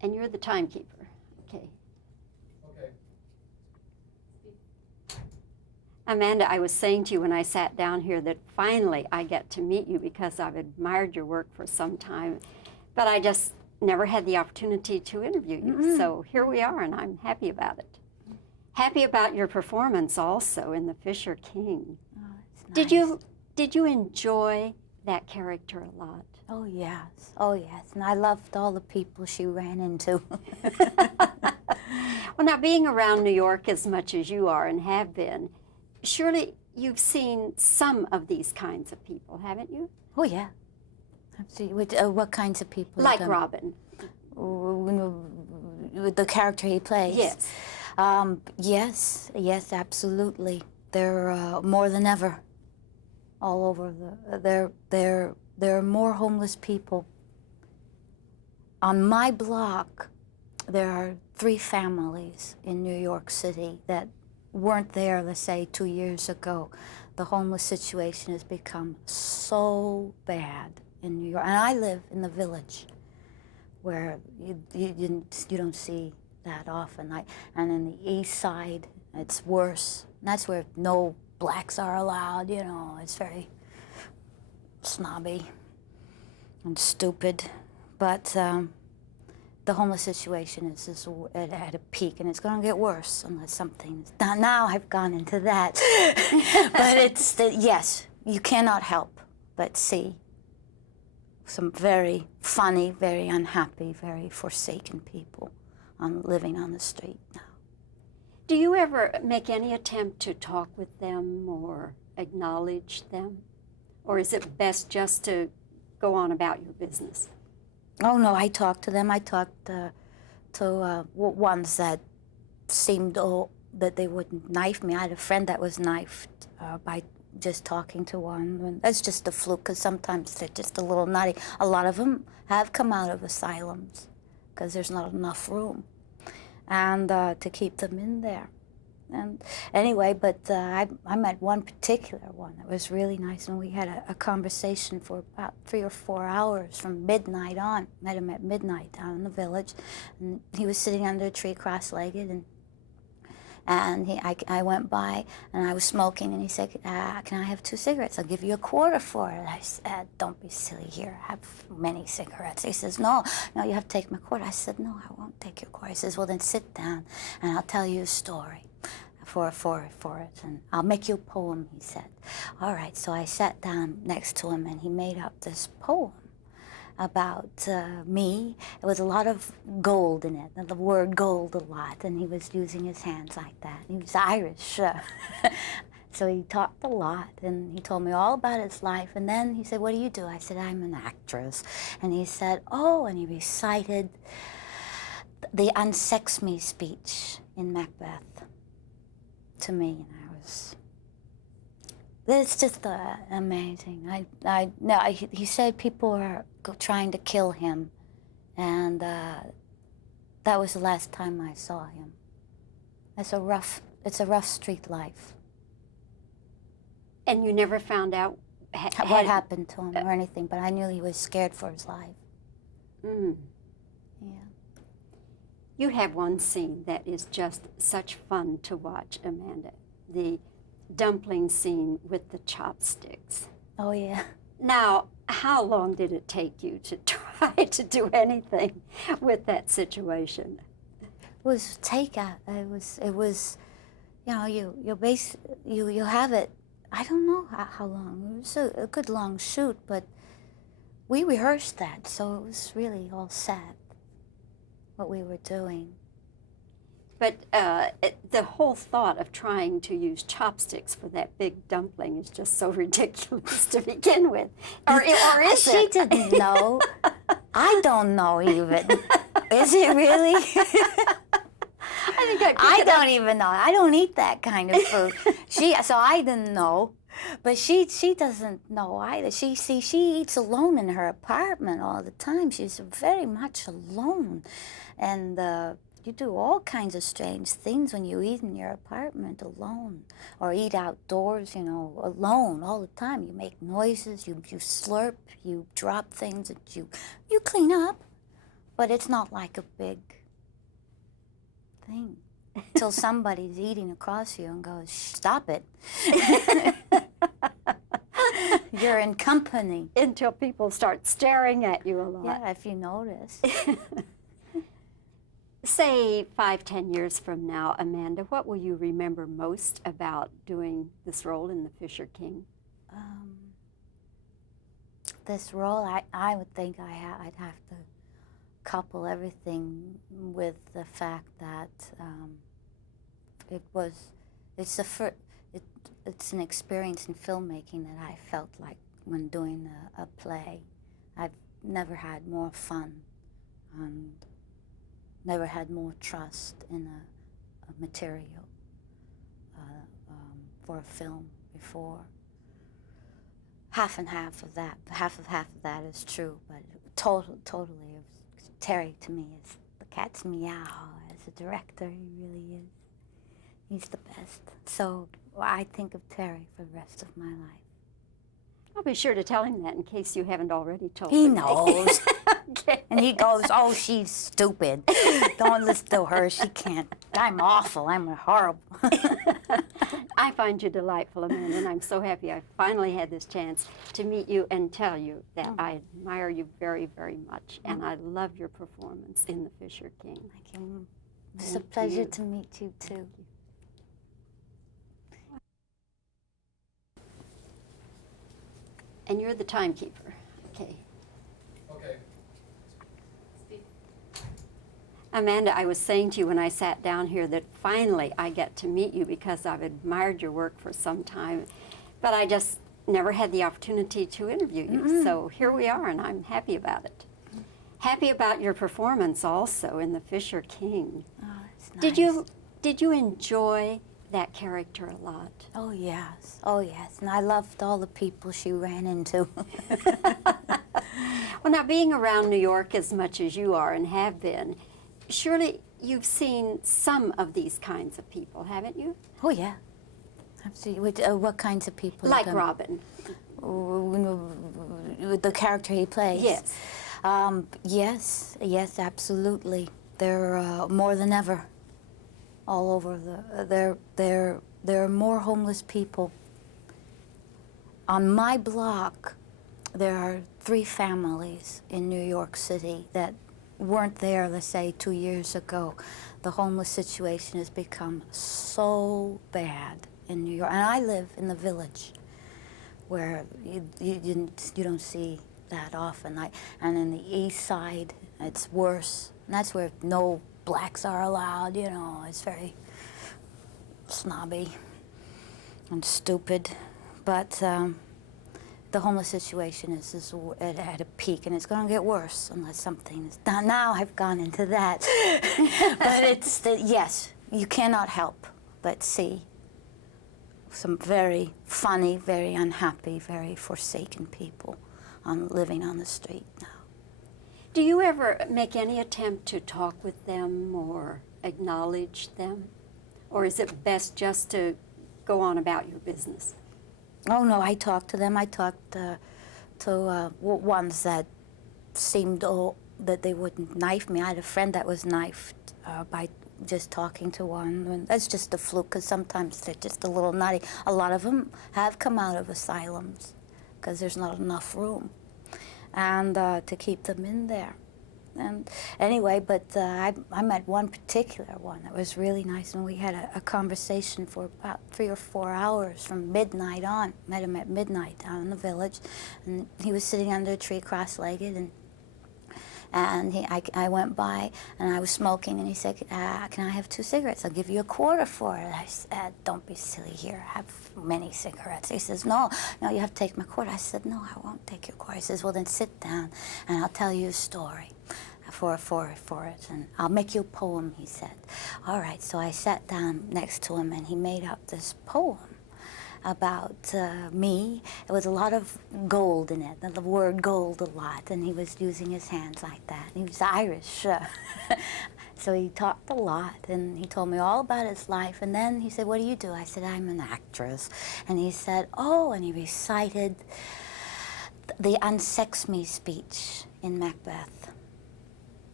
And you're the timekeeper. Okay. Okay. Amanda, I was saying to you when I sat down here that finally I get to meet you because I've admired your work for some time, but I just never had the opportunity to interview you. Mm-hmm. So here we are, and I'm happy about it. Happy about your performance also in The Fisher King. Oh, that's nice. Did you enjoy that character a lot? Oh, yes. Oh, yes. And I loved all the people she ran into. Well, now being around New York as much as you are and have been, surely you've seen some of these kinds of people, haven't you? Oh, yeah. What kinds of people? Like Robin. With the character he plays? Yes. Yes, absolutely. They're more than ever all over. There are more homeless people. On my block, there are 3 families in New York City that weren't there, let's say, 2 years ago. The homeless situation has become so bad in New York. And I live in the Village, where you don't see that often. And in the East Side, it's worse. And that's where no blacks are allowed, you know. It's very snobby and stupid. But the homeless situation is at a peak, and it's going to get worse unless something is done. Now I've gone into that. But yes, you cannot help but see some very funny, very unhappy, very forsaken people living on the street now. Do you ever make any attempt to talk with them or acknowledge them? Or is it best just to go on about your business? Oh, no, I talked to them. I talked to ones that seemed that they wouldn't knife me. I had a friend that was knifed by just talking to one. That's just a fluke, because sometimes they're just a little nutty. A lot of them have come out of asylums because there's not enough room and to keep them in there. And anyway, but I met one particular one that was really nice, and we had a conversation for about 3 or 4 hours from midnight on. Met him at midnight down in the Village, and he was sitting under a tree cross-legged, and I went by, and I was smoking, and he said, can I have 2 cigarettes? I'll give you $25 for it. I said, don't be silly here. I have many cigarettes. He says, no, you have to take my $25. I said, no, I won't take your $25. He says, well, then sit down, and I'll tell you a story for it, and I'll make you a poem, he said. All right, so I sat down next to him, and he made up this poem about me. It was a lot of gold in it, and the word gold a lot, and he was using his hands like that. He was Irish, so he talked a lot, and he told me all about his life, and then he said, what do you do? I said, I'm an actress. And he said, oh, and he recited the unsex me speech in Macbeth to me, and it's just amazing. He said people are trying to kill him, and that was the last time I saw him. It's a rough street life. And you never found out what happened to him or anything, but I knew he was scared for his life. Mm. Yeah. You have one scene that is just such fun to watch, Amanda. The dumpling scene with the chopsticks. Oh, yeah. Now, how long did it take you to try to do anything with that situation? It was takeout. It was, you know, you have it. I don't know how long. It was a good long shoot, but we rehearsed that, so it was really all set, what we were doing. But the whole thought of trying to use chopsticks for that big dumpling is just so ridiculous to begin with. Or is She it? didn't know. I don't know even. Is it really? I don't even know. I don't eat that kind of food. So I didn't know. But she doesn't know either. She eats alone in her apartment all the time. She's very much alone. And you do all kinds of strange things when you eat in your apartment alone, or eat outdoors, you know, alone all the time. You make noises, you slurp, you drop things that you clean up. But it's not like a big thing till somebody's eating across you and goes, stop it. You're in company. Until people start staring at you a lot. Yeah, if you notice. Say 5, 10 years from now, Amanda, what will you remember most about doing this role in The Fisher King? This role, I would think I'd have to couple everything with the fact that it's an experience in filmmaking that I felt like when doing a play. I've never had more fun and never had more trust in a material for a film before. Half and half of that. Half of that is true, but totally, Terry to me is the cat's meow. As a director, he really is. He's the best. So I think of Terry for the rest of my life. I'll be sure to tell him that in case you haven't already told He him. knows. Okay. And he goes, oh, she's stupid. Don't listen to her. She can't. I'm awful. I'm horrible. I find you delightful, Amanda, and I'm so happy I finally had this chance to meet you and tell you that I admire you very, very much, and I love your performance in The Fisher King. Thank you. It's a pleasure to meet you, too. And you're the timekeeper. Okay. Okay. Amanda, I was saying to you when I sat down here that finally I get to meet you because I've admired your work for some time, but I just never had the opportunity to interview you. So here we are, and I'm happy about it. Happy about your performance also in The Fisher King. Oh, that's nice. Did you enjoy that character a lot? Oh, yes. Oh, yes. And I loved all the people she ran into. Well, now, being around New York as much as you are and have been, surely you've seen some of these kinds of people, haven't you? Oh, yeah. Absolutely. What kinds of people? Like Robin. With the character he plays? Yes. Yes, absolutely. They're more than ever all over there are more homeless people. On my block, there are 3 families in New York City that weren't there, let's say, 2 years ago. The homeless situation has become so bad in New York. And I live in the Village, where you don't see that often. And in the East Side, it's worse. And that's where no blacks are allowed, you know. It's very snobby and stupid. But the homeless situation is at a peak, and it's going to get worse unless something is done. Now I've gone into that. But yes, you cannot help but see some very funny, very unhappy, very forsaken people living on the street now. Do you ever make any attempt to talk with them or acknowledge them? Or is it best just to go on about your business? Oh, no, I talked to them. I talked to ones that seemed that they wouldn't knife me. I had a friend that was knifed by just talking to one. And that's just a fluke, because sometimes they're just a little nutty. A lot of them have come out of asylums because there's not enough room and to keep them in there. And anyway, but I met one particular one that was really nice, and we had a conversation for about 3 or 4 hours from midnight on. Met him at midnight down in the Village, and he was sitting under a tree cross-legged, and I went by, and I was smoking, and he said, can I have 2 cigarettes? I'll give you $0.25 for it. I said, don't be silly here. I have many cigarettes. He says, no, you have to take my quarter. I said, no, I won't take your quarter. He says, well, then sit down, and I'll tell you a story for it, and I'll make you a poem, he said. All right, so I sat down next to him, and he made up this poem about me. It was a lot of gold in it, the word gold a lot, and he was using his hands like that. He was Irish, so he talked a lot, and he told me all about his life, and then he said, what do you do? I said, I'm an actress. And he said, oh, and he recited the unsex me speech in Macbeth.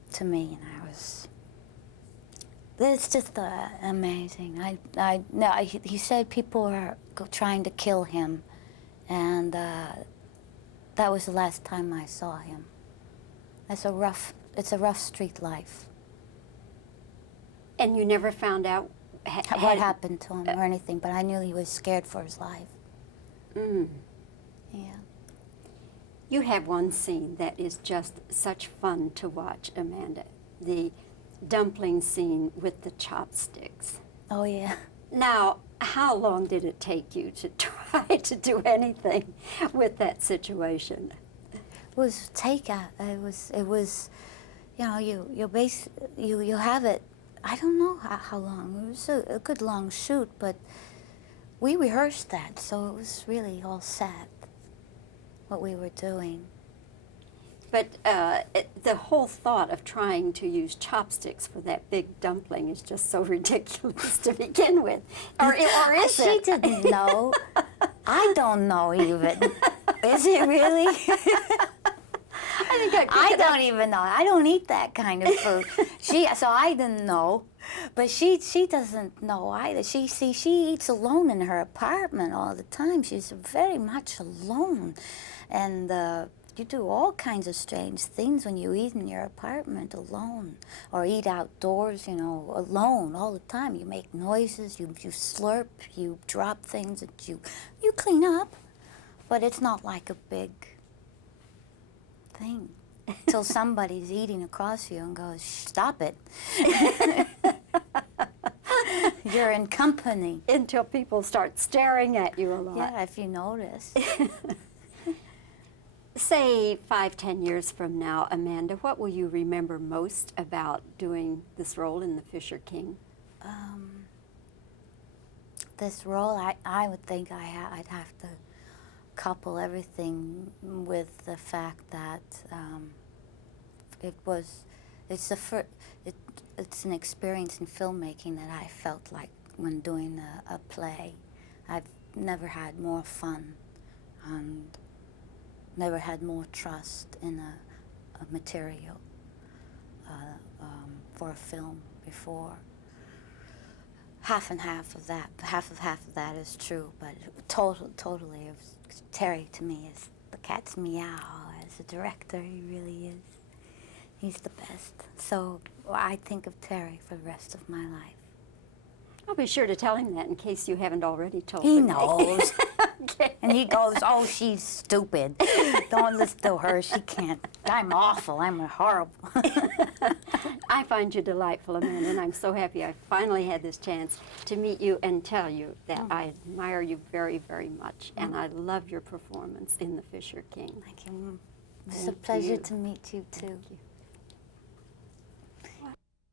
to me, and it's just amazing. No, he said people are trying to kill him, and that was the last time I saw him. It's a rough street life. And you never found out What happened to him or anything, but I knew he was scared for his life. Mm. Yeah. You have one scene that is just such fun to watch, Amanda. The dumpling scene with the chopsticks. Oh, yeah. Now, how long did it take you to try to do anything with that situation? It was takeout. It was, you know, you have it. I don't know how long. It was a good long shoot, but we rehearsed that, so it was really all set, what we were doing. But the whole thought of trying to use chopsticks for that big dumpling is just so ridiculous to begin with. Or is She it? didn't know. I don't know even. Is it really? I don't even know. I don't eat that kind of food. So I didn't know, but she doesn't know either. She eats alone in her apartment all the time. She's very much alone, and you do all kinds of strange things when you eat in your apartment alone, or eat outdoors, you know, alone all the time. You make noises, you slurp, you drop things that you clean up, but it's not like a big thing till somebody's eating across you and goes, "Stop it." You're in company. Until people start staring at you a lot. Yeah, if you notice. Say 5-10 years from now, Amanda, what will you remember most about doing this role in The Fisher King? This role, I would think I'd have to couple everything with the fact that it's an experience in filmmaking that I felt like when doing a play. I've never had more fun and never had more trust in a material for a film before. Half and half of that. Half of that is true, but totally. Terry to me is the cat's meow as a director. He really is. He's the best. So I think of Terry for the rest of my life. I'll be sure to tell him that in case you haven't already told He him. knows. Okay. And he goes, "Oh, she's stupid. Don't listen to her. She can't. I'm awful. I'm horrible." I find you delightful, Amanda, and I'm so happy I finally had this chance to meet you and tell you that I admire you very, very much, and I love your performance in The Fisher King. Thank you. It's a Thank pleasure you. to meet you, too. Thank you.